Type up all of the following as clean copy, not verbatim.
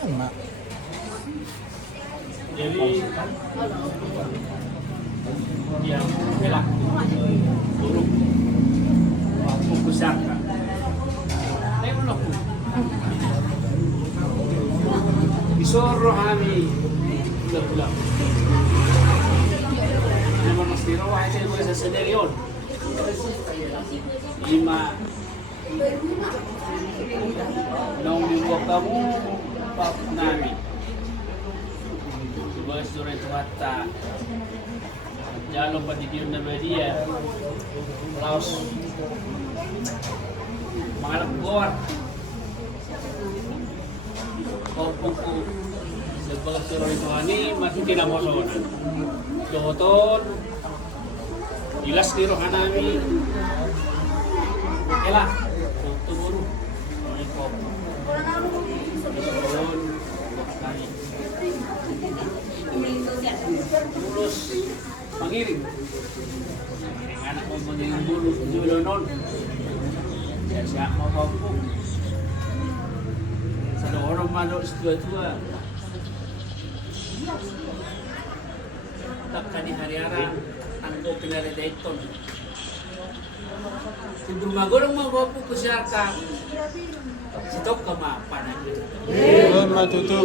Enak. Jadi yang belak buruk fokus sangka. Tengok aku. Isoro kami pulang. Namun mesti rawat saya boleh sendiri on. 5 nung buwak kamu pap namin. Sebagai suri tuata jalur pendidikan Nabadia Laos mengalami keluar kaupuku sebagai suri tuani masih tidak moson dohoton jelas di rohanami elah tumuru mulus mengiring anak mau mengiring bulu julonon siap mau kampung ada orang manuk tua-tua tak kani hari-hari angko pinari dayton sebelum magorong mau bawa ke siarka sitok ke mapan aja Matutu.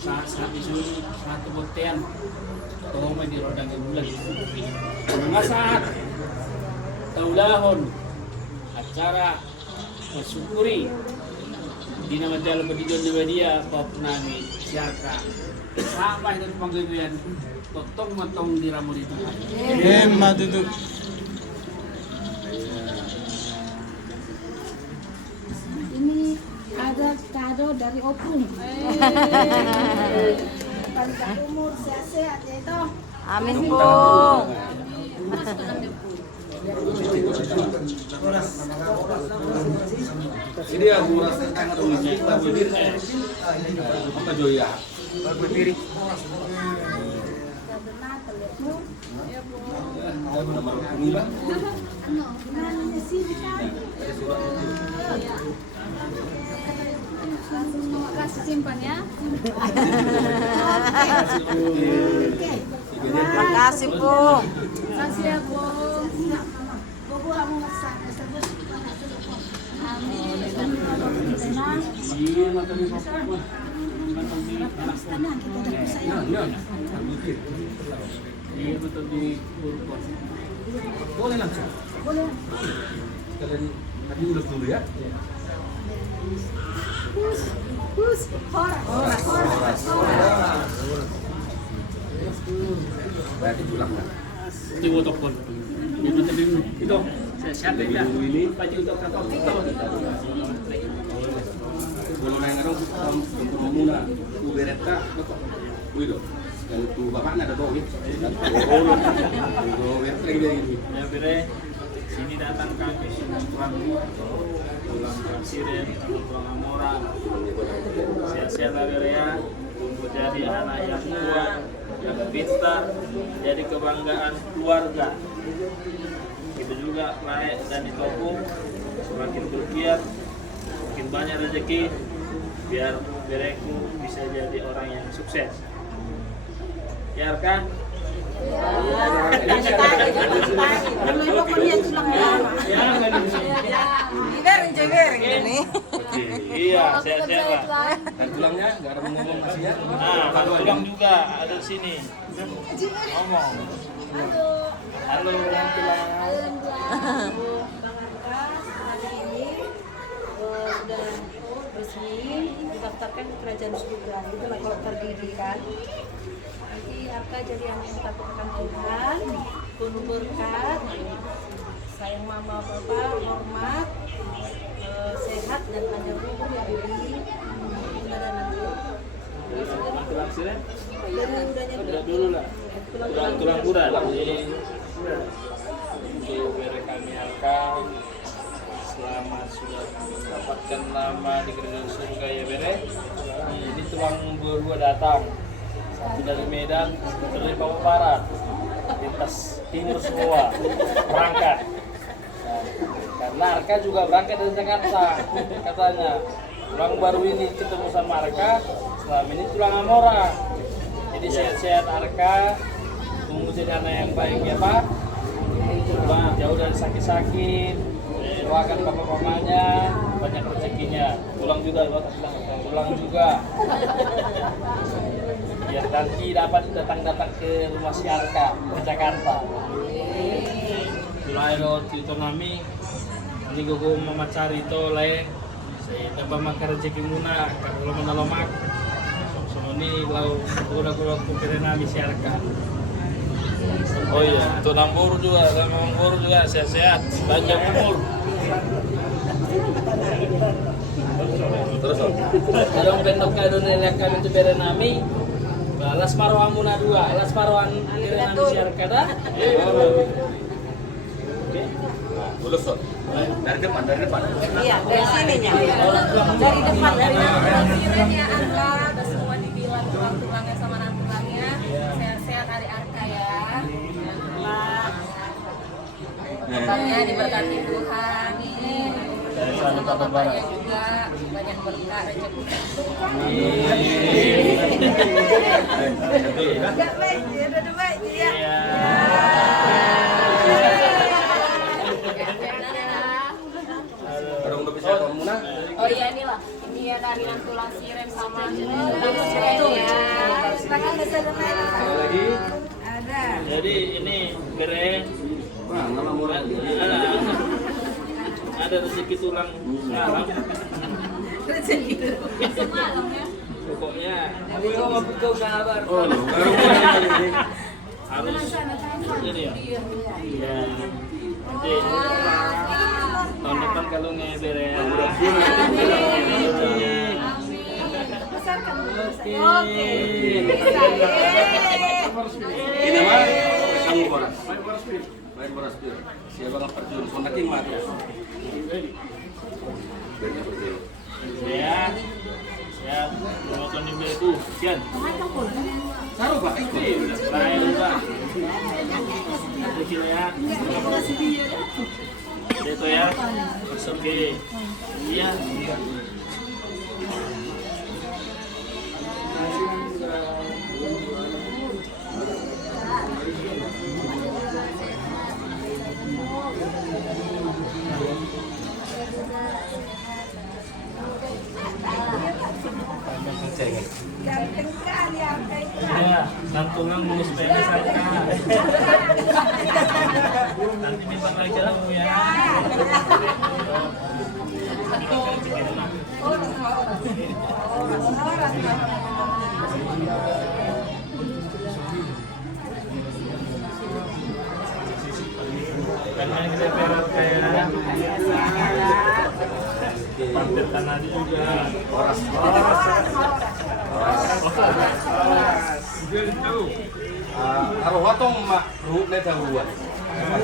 saat isu satu buktian tolong main di roda ke bulan nggak saat taulahon acara bersyukuri di nama jalan pendidikan Nabadia Pop Nami siarka sama itu panggilan totong-totong di ramu itu Matutu. Ini ada kado dari Opung. Panjang umur, sehat-sehat ya itu. Amin po. Ini aku rasa sangat unik. Apa Joya? Berdiri. Benar, telurmu. Ya, Bu. Nama Kumila. Gimana sih kan? Langsung kasih simpan ya. Makasih po. Kasih ya, Bu. Bu, kamu masak. Amin. iya makan di pokok Tenang, kita udah bisa ya. iya betul di Purwok Boleh langsung. Boleh. Kalian tadi udah dulu ya. Hus, horas. Berarti pulang kan? di Wotopon itu siapa ya ini baju untuk kantor itu Kalau yang ada untuk muna, ubereta, uido. Kalau tu bapaknya ada dong, oh, bertreng dia ini. ya bere sini datang kami tuan Siren tuan Amora sehat-sehat lah bere ya menjadi anak yang kuat yang pintar jadi kebanggaan keluarga itu juga Laek dan Itopung semakin bergiat makin banyak rezeki biar bereku bisa jadi orang yang sukses ya kan ya kan ini. iya sehat-sehat lah Dan tulangnya nggak ada ngomong masih ya? nah kalau tulang juga ada di sini ngomong halo tulang Sudah resmi didaftarkan ke kerajaan surga. Itulah kalau terdiri kan. Nanti Arka jadi anak yang takut akan Tuhan, penuh berkat, sayang mama papa, hormat, sehat dan panjang umur ya Bibi. Bunda dan nanti. tulang siren Dari udahnya udah dulu lah tulang kuda jadi untuk bere kami akan selama sudah mendapatkan nama di kerajaan surga ya bere ini tulang berdua datang satu dari Medan satu dari Papua Barat lintas timur semua berangkat Nah, Arka juga berangkat dari Jakarta katanya. Pulang baru ini ketemu sama Arka, selama ini tulang Amora. Jadi sehat-sehat Arka, tunggu jadi anak yang baik ya Pak. Jauh dari sakit-sakit, doakan bapak mamanya, banyak rezekinya. Pulang juga Pak, pulang juga. Biar nanti dapat datang-datang ke rumah si Arka ke Jakarta. Tulai lo tito nami, ini gue mama cari to le, saya dapat makan rezeki muna, kalau menalomak, so ini lau udah kupirin nami si Arka. Oh iya, untuk Nambur juga, sama Nambur juga sehat-sehat, panjang umur. Terus kalau bentuk kado nilai kami itu beri nami. Las Maroan Muna 2, Las Maroan kira nami si Arka dah. Lulus Son. Dari depan. Iya, dari sininya. Dari depan dari akhirnya Arka udah semua dibilang tulang-tulangnya sama tulangnya sehat-sehat dari Arka ya. Bapaknya diberkati Tuhan. Sama bapaknya juga banyak berkah rezeki. Oh iya inilah, ini ya dari tulang sirem sama tulang sirem ya. Silakan bisa Lagi. ada. Jadi ini bere Wah, nama murah. ada rezeki tulang semalam. Semalam ya. Pokoknya tapi kau mau betul kabar. Oh, lo. Harus ini ya. Iya. Nanti tahun depan kalau ngebere ya. Oke. Ini mah kamu boras. Main boras pir. Siapa nggak percun? Sonda king mati. Sehat. Sehat. Nonton di itu. Sian. Taruh pak ikut. Baik Pak. Satu kilo ya. Itu ya. Masuk ke. Iya. Ya, santunan mulus pendek Arka. Nanti bisa lagi ketemu ya. Karena kita perut kayak pampir tanadi juga. Oras. Kalau watong mak ruh neta ruan.